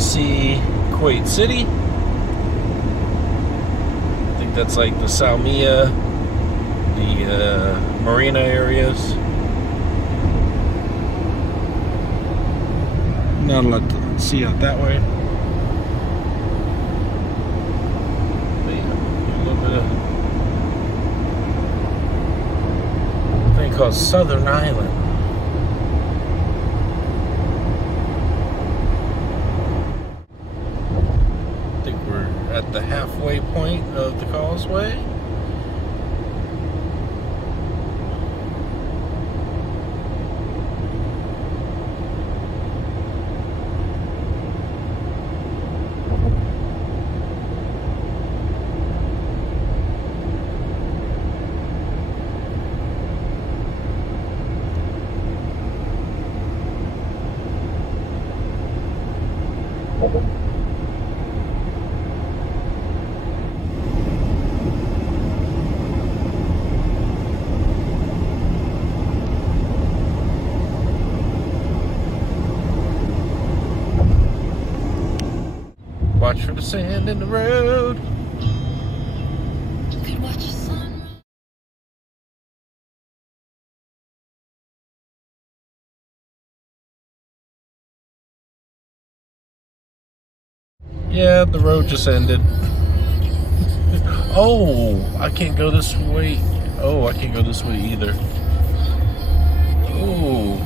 to see Kuwait City. I think that's like the Sauna, the marina areas. Not a lot to see out that way. But yeah, a little bit of a thing called Southern Island. I think we're at the halfway point of the causeway. Watch for the sand in the road. You could watch the sun. Yeah, the road just ended. Oh, I can't go this way. Oh, I can't go this way either. Oh.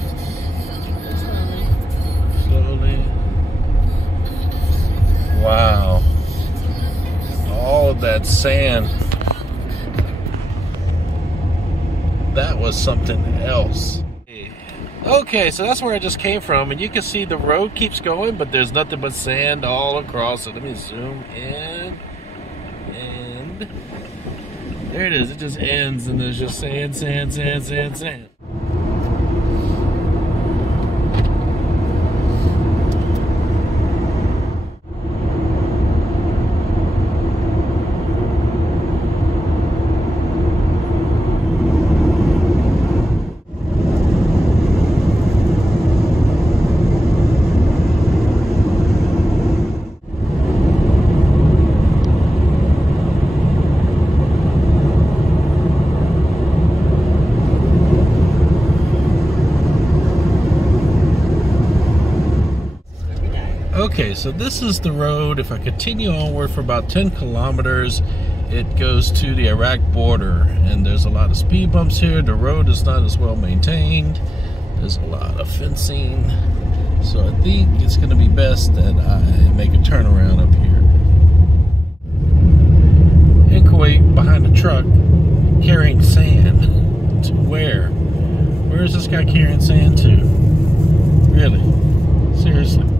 Slowly. Wow. All of that sand. That was something else. Okay, so that's where I just came from, and you can see the road keeps going, but there's nothing but sand all across it. Let me zoom in. And there it is. It just ends, and there's just sand, sand, sand, sand, sand. Okay, so this is the road. If I continue onward for about 10 kilometers, it goes to the Iraq border. And there's a lot of speed bumps here. The road is not as well maintained. There's a lot of fencing. So I think it's going to be best that I make a turnaround up here. In Kuwait, behind a truck, carrying sand. To where? Where is this guy carrying sand to? Really? Seriously?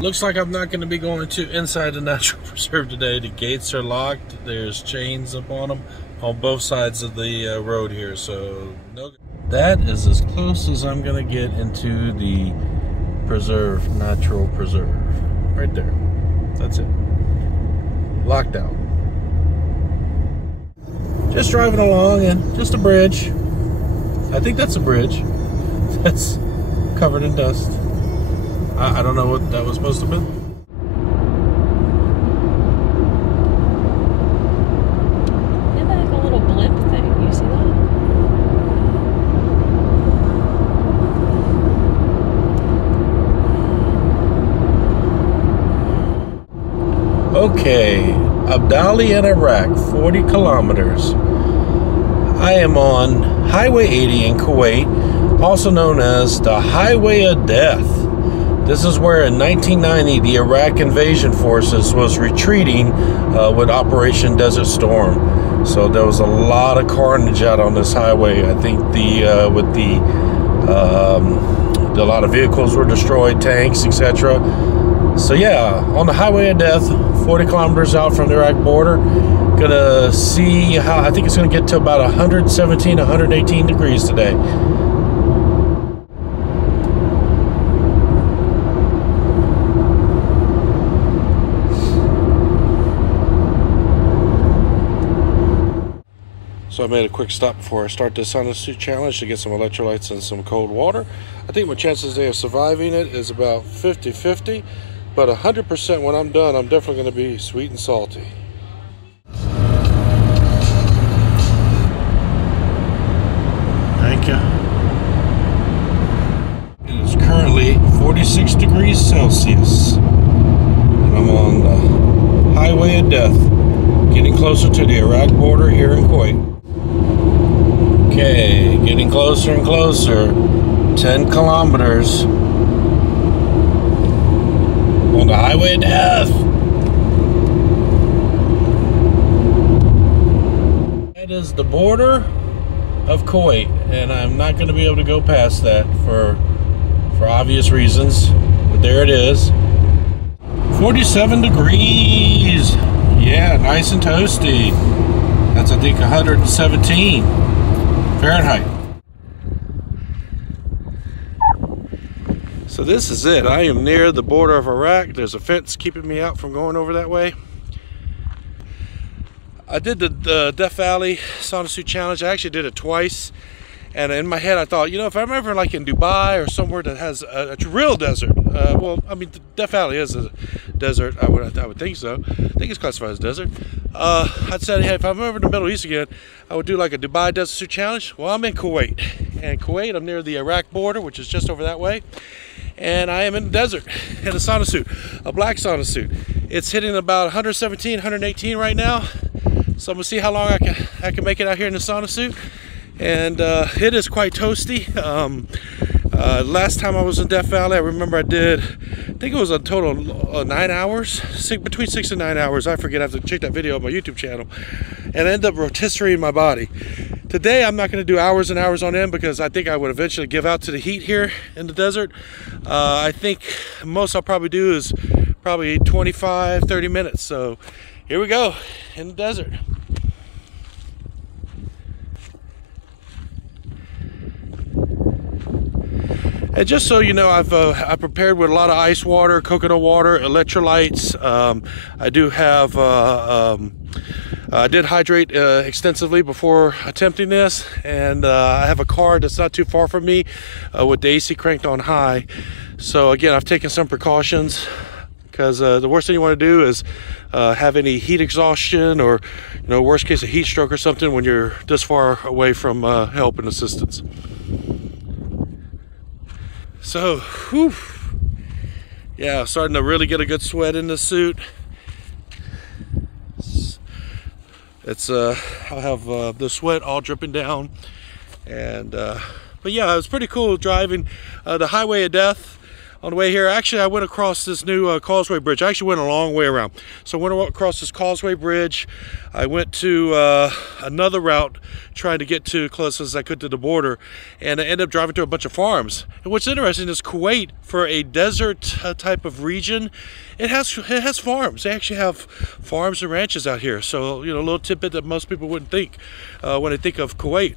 Looks like I'm not going to be going to inside the natural preserve today. The gates are locked. There's chains up on them on both sides of the road here. So no. That is as close as I'm going to get into the preserve, natural preserve. Right there. That's it. Locked out. Just driving along and just a bridge. I think that's a bridge. That's covered in dust. I don't know what that was supposed to be. Yeah, like a little blimp thing. You see that? Okay, Abdali in Iraq, 40 kilometers. I am on Highway 80 in Kuwait, also known as the Highway of Death. This is where in 1990 the Iraq invasion forces was retreating with Operation Desert Storm. So there was a lot of carnage out on this highway. I think a lot of vehicles were destroyed, tanks, etc. So yeah, on the Highway of Death, 40 kilometers out from the Iraq border. Gonna see how, I think it's gonna get to about 117, 118 degrees today. So I made a quick stop before I start this Sauna suit challenge to get some electrolytes and some cold water. I think my chances today of surviving it is about 50-50, but 100% when I'm done, I'm definitely going to be sweet and salty. Thank you. It is currently 46 degrees Celsius, and I'm on the Highway of Death, getting closer to the Iraq border here in Kuwait. Okay, getting closer and closer. 10 kilometers on the Highway of Death. That is the border of Kuwait, and I'm not going to be able to go past that for obvious reasons, but there it is. 47 degrees. Yeah, nice and toasty. That's, I think, 117 Fahrenheit. So this is it. I am near the border of Iraq. There's a fence keeping me out from going over that way. I did the Death Valley Sauna Suit Challenge. I actually did it twice. And in my head, I thought, you know, if I'm ever like in Dubai or somewhere that has a real desert, well, I mean, Death Valley is a desert. I would think so. I think it's classified as desert. I'd say, hey, if I'm ever in the Middle East again, I would do like a Dubai Desert Suit Challenge. Well, I'm in Kuwait. And Kuwait, I'm near the Iraq border, which is just over that way. And I am in the desert in a sauna suit, a black sauna suit. It's hitting about 117, 118 right now. So I'm gonna see how long I can make it out here in the sauna suit. And it is quite toasty. Last time I was in Death Valley, I remember I think it was a total of 9 hours, between 6 and 9 hours. I forget, I have to check that video on my YouTube channel. And I ended up rotisserie my body. Today, I'm not gonna do hours and hours on end because I think I would eventually give out to the heat here in the desert. I think most I'll probably do is probably 25, 30 minutes. So here we go in the desert. And just so you know, I prepared with a lot of ice water, coconut water, electrolytes. I do have, I did hydrate extensively before attempting this, and I have a car that's not too far from me with the AC cranked on high. So again, I've taken some precautions because the worst thing you want to do is have any heat exhaustion or, you know, worst case a heat stroke or something when you're this far away from help and assistance. So, whew, yeah, starting to really get a good sweat in this suit. It's I'll have the sweat all dripping down, and but yeah, it was pretty cool driving the Highway of Death on the way here. Actually, I went across this new causeway bridge. I actually went a long way around. So I went across this causeway bridge. I went to another route trying to get to close as I could to the border, and I ended up driving to a bunch of farms. And what's interesting is Kuwait, for a desert type of region, it has farms. They actually have farms and ranches out here. So, you know, a little tidbit that most people wouldn't think when they think of Kuwait.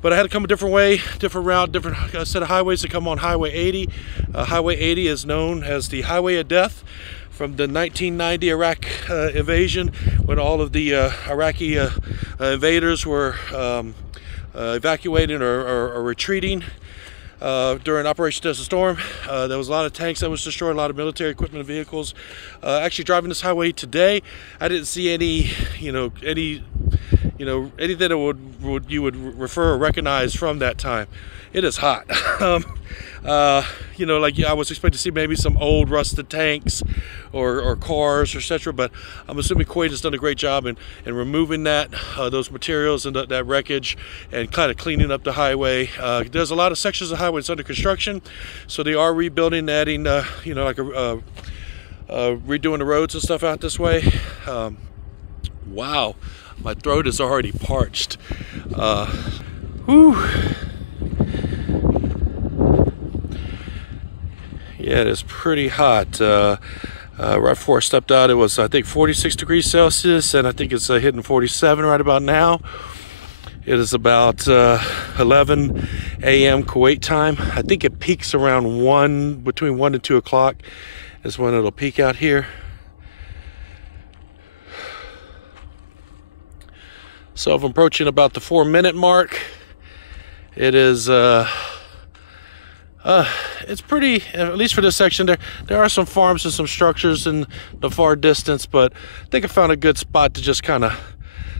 But I had to come a different way, different route, different set of highways to come on Highway 80. Highway 80 is known as the Highway of Death from the 1990 Iraq invasion, when all of the Iraqi invaders were evacuating or retreating during Operation Desert Storm. There was a lot of tanks that was destroyed, a lot of military equipment and vehicles. Actually driving this highway today, I didn't see any, you know, you know, anything that you would refer or recognize from that time. It is hot. You know, like I was expecting to see maybe some old rusted tanks or cars, etc. But I'm assuming Kuwait has done a great job in removing that those materials and that wreckage, and kind of cleaning up the highway. There's a lot of sections of highway that's under construction, so they are rebuilding, adding you know, like redoing the roads and stuff out this way. Wow, my throat is already parched. Whew. Yeah, it is pretty hot. Right before I stepped out, it was, I think, 46 degrees Celsius, and I think it's hitting 47 right about now. It is about 11 a.m. Kuwait time. I think it peaks around between 1 and 2 o'clock is when it'll peak out here. So if I'm approaching about the 4-minute mark, it is it's pretty, at least for this section. There are some farms and some structures in the far distance, but I think I found a good spot to just kind of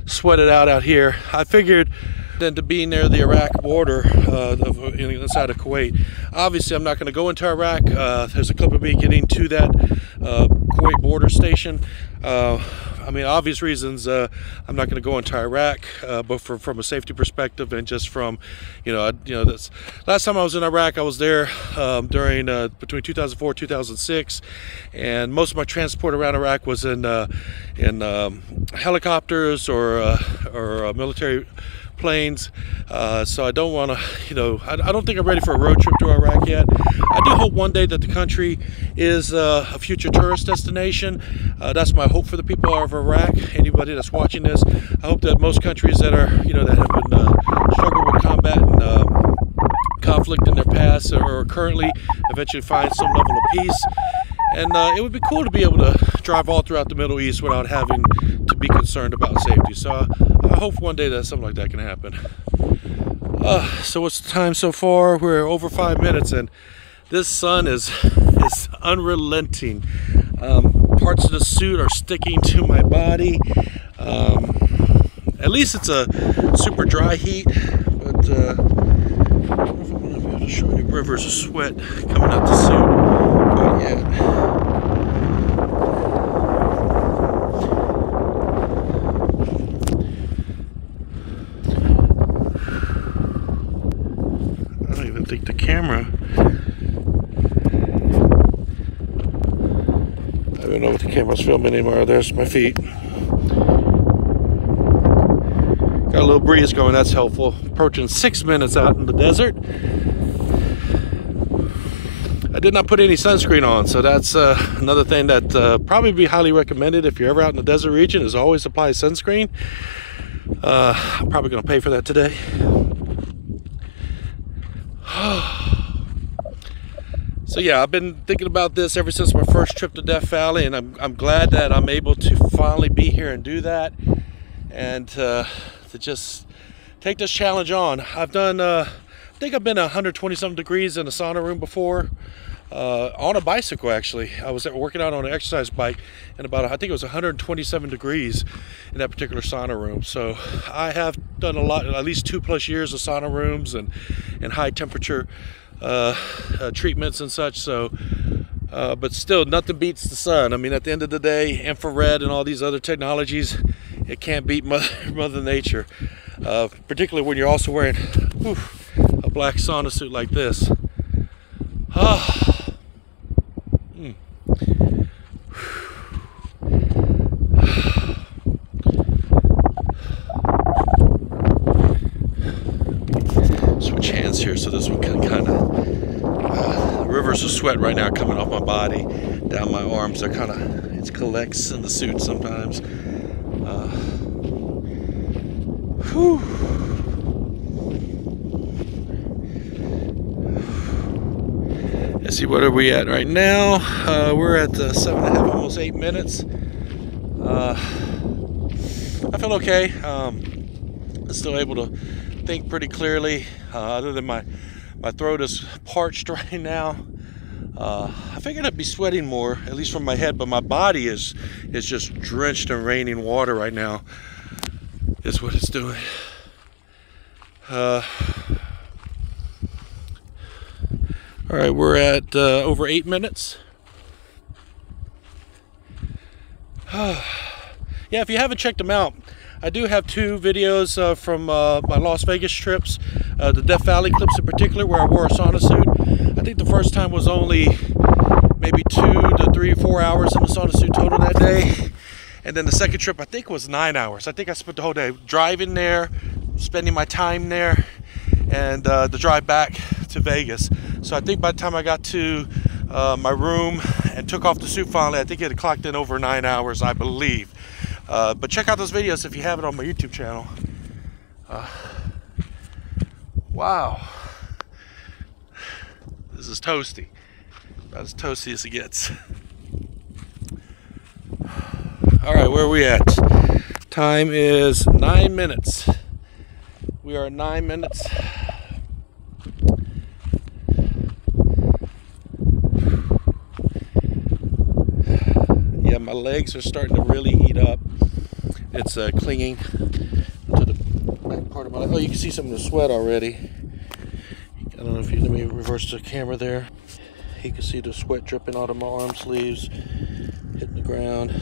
sweat it out here. I figured then to be near the Iraq border inside of Kuwait. Obviously, I'm not going to go into Iraq. There's a clip of me getting to that Kuwait border station. I mean, obvious reasons, I'm not going to go into Iraq, but from a safety perspective, and just from, this last time I was in Iraq, I was there during between 2004 2006, and most of my transport around Iraq was in helicopters or military planes. So I don't want to, I don't think I'm ready for a road trip to Iraq yet. I do hope one day that the country is a future tourist destination. That's my hope for the people of Iraq. Anybody that's watching this, I hope that most countries that are, that have been struggled with combat and conflict in their past or currently eventually find some level of peace. And it would be cool to be able to drive all throughout the Middle East without having to be concerned about safety. So I hope one day that something like that can happen. So what's the time so far? We're over 5 minutes, and this sun is unrelenting. Parts of the suit are sticking to my body. At least it's a super dry heat, but I don't know if I'm going to be able to show you rivers of sweat coming out the suit quite yet. I don't even think the camera, I don't know what the camera's filming anymore. There's my feet. Got a little breeze going, that's helpful. Approaching 6 minutes out in the desert. I did not put any sunscreen on, so that's another thing that probably be highly recommended if you're ever out in the desert region, is always apply sunscreen. I'm probably going to pay for that today. So yeah, I've been thinking about this ever since my first trip to Death Valley, and I'm glad that I'm able to finally be here and do that, and to just take this challenge on. I've done, I think I've been 120-something degrees in a sauna room before, on a bicycle actually. I was working out on an exercise bike, and I think it was 127 degrees in that particular sauna room. So I have done a lot, at least 2+ years of sauna rooms and high temperature treatments and such. So but still, nothing beats the sun. I mean, at the end of the day, infrared and all these other technologies, it can't beat Mother Nature, particularly when you're also wearing a black sauna suit like this. Switch hands here so this one can kind of, rivers of sweat right now coming off my body, down my arms. It collects in the suit sometimes. Let's see, what are we at right now? We're at 7.5, almost 8 minutes. I feel okay. I'm still able to think pretty clearly, other than my throat is parched right now. I figured I'd be sweating more, at least from my head, but my body is just drenched in raining water right now. is what it's doing. All right, we're at over 8 minutes. Yeah, if you haven't checked them out, I do have 2 videos from my Las Vegas trips, the Death Valley clips in particular, where I wore a sauna suit. I think the first time was only maybe 2 to 3 or 4 hours in the sauna suit total that day. And then the second trip, I think, was 9 hours. I think I spent the whole day driving there, spending my time there, and the drive back to Vegas. So I think by the time I got to my room and took off the suit finally, I think it had clocked in over 9 hours, I believe. But check out those videos if you have it on my YouTube channel. Wow. This is toasty. About as toasty as it gets. All right, where are we at? Time is 9 minutes. We are at 9 minutes. Yeah, my legs are starting to really heat up. It's clinging to the back part of my leg. Oh, you can see some of the sweat already. I don't know if you let me reverse the camera there. You can see the sweat dripping out of my arm sleeves, hitting the ground.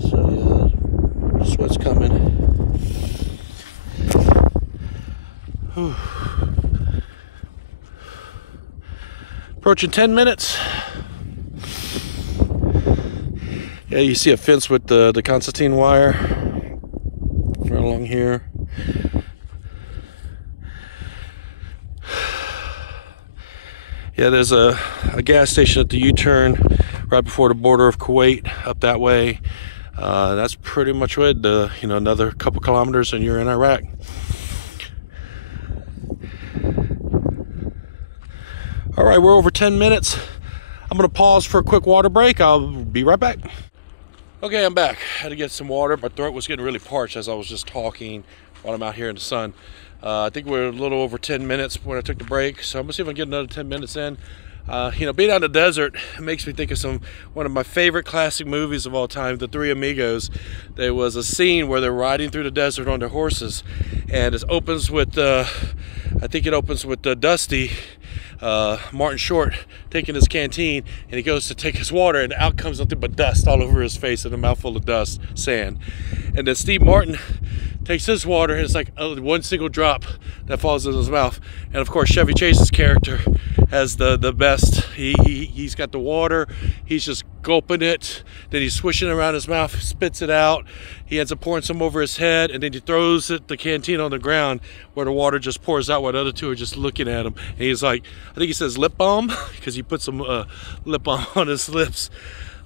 So yeah, the sweat's coming. Whew. Approaching 10 minutes. Yeah, you see a fence with the Constantine wire right along here. Yeah, there's a gas station at the U-turn right before the border of Kuwait up that way. That's pretty much it. You know, another couple kilometers and you're in Iraq. All right, we're over 10 minutes. I'm gonna pause for a quick water break. I'll be right back. Okay, I'm back. Had to get some water. My throat was getting really parched as I was just talking while I'm out here in the sun. I think we're a little over 10 minutes when I took the break, so I'm gonna see if I can get another 10 minutes in. You know, being out in the desert makes me think of one of my favorite classic movies of all time, The Three Amigos. There was a scene where they're riding through the desert on their horses, and it opens with, I think it opens with Dusty, Martin Short, taking his canteen, and he goes to take his water, and out comes nothing but dust all over his face and a mouthful of dust, sand. And then Steve Martin takes his water, and it's like one single drop that falls in his mouth. And of course, Chevy Chase's character has the best. He's got the water, he's just gulping it, then he's swishing it around his mouth, spits it out. He ends up pouring some over his head, and then he throws the canteen on the ground where the water just pours out while the other two are just looking at him. And he's like, I think he says lip balm, because he put some lip balm on his lips.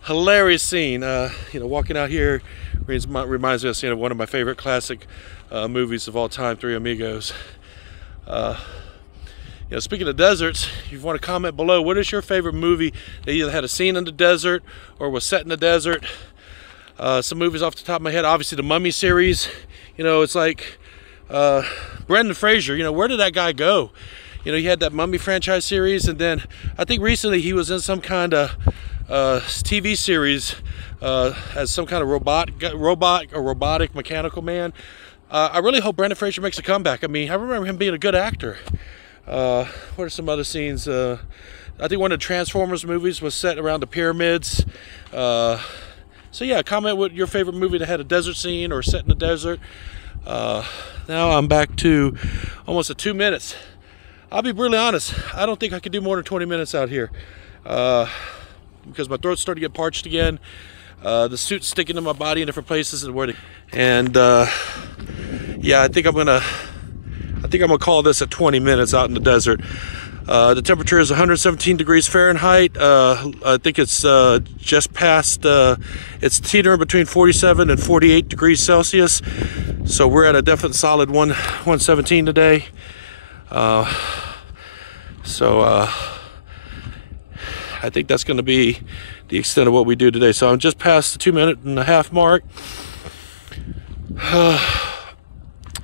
Hilarious scene. You know, walking out here reminds me of one of my favorite classic movies of all time, Three Amigos. You know, speaking of deserts, if you want to comment below, what is your favorite movie that either had a scene in the desert or was set in the desert? Some movies off the top of my head, obviously the Mummy series. You know, it's like Brendan Fraser, you know, where did that guy go? You know, he had that Mummy franchise series, and then I think recently he was in some kind of TV series as some kind of robotic mechanical man. I really hope Brendan Fraser makes a comeback. I mean, I remember him being a good actor. What are some other scenes? I think one of the Transformers movies was set around the pyramids. So yeah, comment what your favorite movie that had a desert scene or set in the desert. Now I'm back to almost at 2 minutes. I'll be brutally honest, I don't think I could do more than 20 minutes out here. Because my throat's starting to get parched again. The suit's sticking to my body in different places and yeah, I think I'm gonna call this at 20 minutes out in the desert. The temperature is 117 degrees Fahrenheit. I think it's just past, it's teetering between 47 and 48 degrees Celsius. So we're at a definite solid 117 today. I think that's going to be the extent of what we do today. So I'm just past the 2.5 minute mark.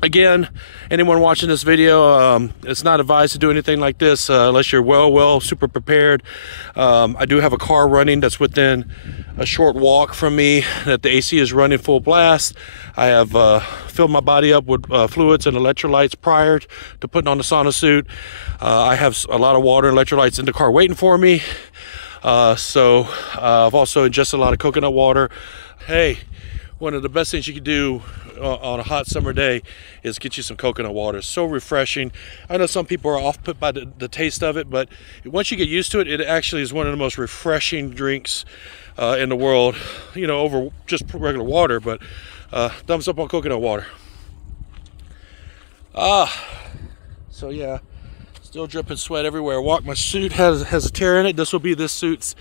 Again, anyone watching this video, it's not advised to do anything like this unless you're super prepared. I do have a car running that's within a short walk from me that the AC is running full blast. I have filled my body up with fluids and electrolytes prior to putting on the sauna suit. I have a lot of water and electrolytes in the car waiting for me. So I've also ingested a lot of coconut water. Hey, one of the best things you can do on a hot summer day is get you some coconut water. It's so refreshing. I know some people are off put by the taste of it, but once you get used to it, it actually is one of the most refreshing drinks in the world, you know, over just regular water. But thumbs up on coconut water. So yeah, still dripping sweat everywhere. My suit has a tear in it. This will be this suit's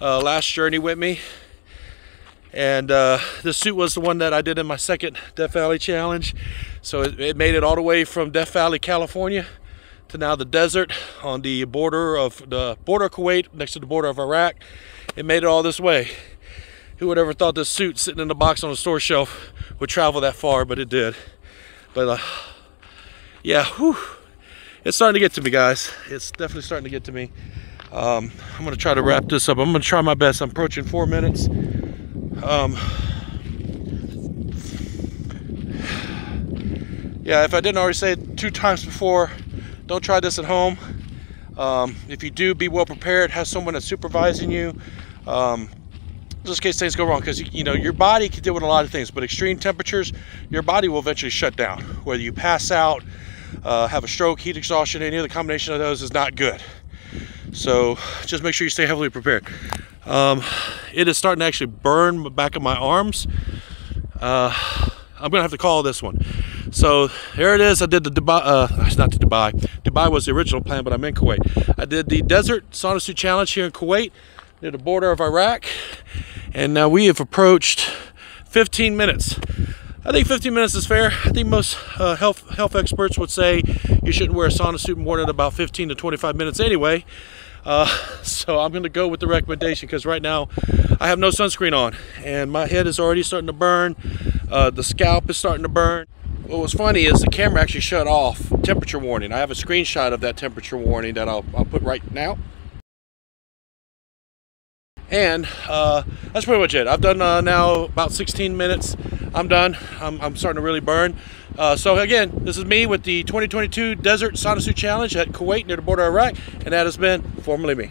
last journey with me. And this suit was the one that I did in my second Death Valley challenge. So it made it all the way from Death Valley, California to now the desert on the border of Kuwait, next to the border of Iraq. It made it all this way. Who would ever thought this suit sitting in the box on the store shelf would travel that far, but it did. But yeah, whew, it's starting to get to me, guys. It's definitely starting to get to me. I'm gonna try to wrap this up. I'm gonna try my best. I'm approaching 4 minutes. Yeah, if I didn't already say it 2 times before, don't try this at home. If you do, be well prepared. Have someone that's supervising you, just in case things go wrong, because you know your body can deal with a lot of things, but extreme temperatures, your body will eventually shut down. Whether you pass out, have a stroke, heat exhaustion, any other combination of those is not good. So just make sure you stay heavily prepared. It is starting to actually burn the back of my arms. I'm gonna have to call this one. So here it is. I did the Dubai, not the Dubai. Dubai was the original plan, but I'm in Kuwait. I did the Desert Sauna Suit Challenge here in Kuwait, near the border of Iraq, and now we have approached 15 minutes. I think 15 minutes is fair. I think most health experts would say you shouldn't wear a sauna suit more than about 15 to 25 minutes anyway. So I'm going to go with the recommendation because right now I have no sunscreen on and my head is already starting to burn. The scalp is starting to burn. What was funny is the camera actually shut off temperature warning. I have a screenshot of that temperature warning that I'll put right now. And that's pretty much it. I've done now about 16 minutes. I'm done. I'm starting to really burn. So again, this is me with the 2022 Desert Sauna Suit Challenge at Kuwait near the border of Iraq, and that has been Formerly Me.